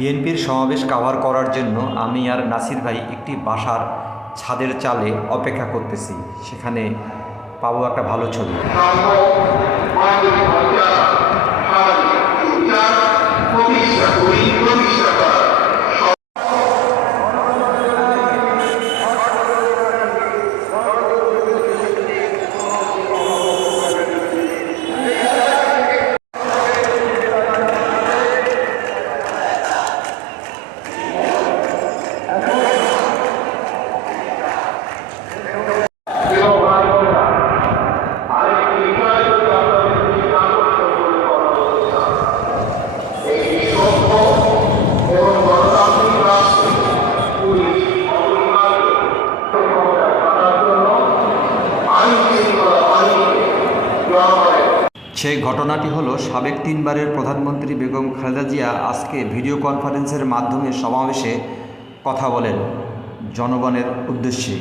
বিএনপির সমাবেশ কাভার করার জন্য আমি আর নাসির ভাই একটি বাসার ছাদের চালে অপেক্ষা করতেছি। সেখানে পাবো একটা ভালো ছবি। সেই ঘটনাটি হলো সাবেক 3 বারের প্রধানমন্ত্রী বেগম খালেদা জিয়া আজকে ভিডিও কনফারেন্সের মাধ্যমে সমাবেশে কথা বলেন জনগণের উদ্দেশ্যে।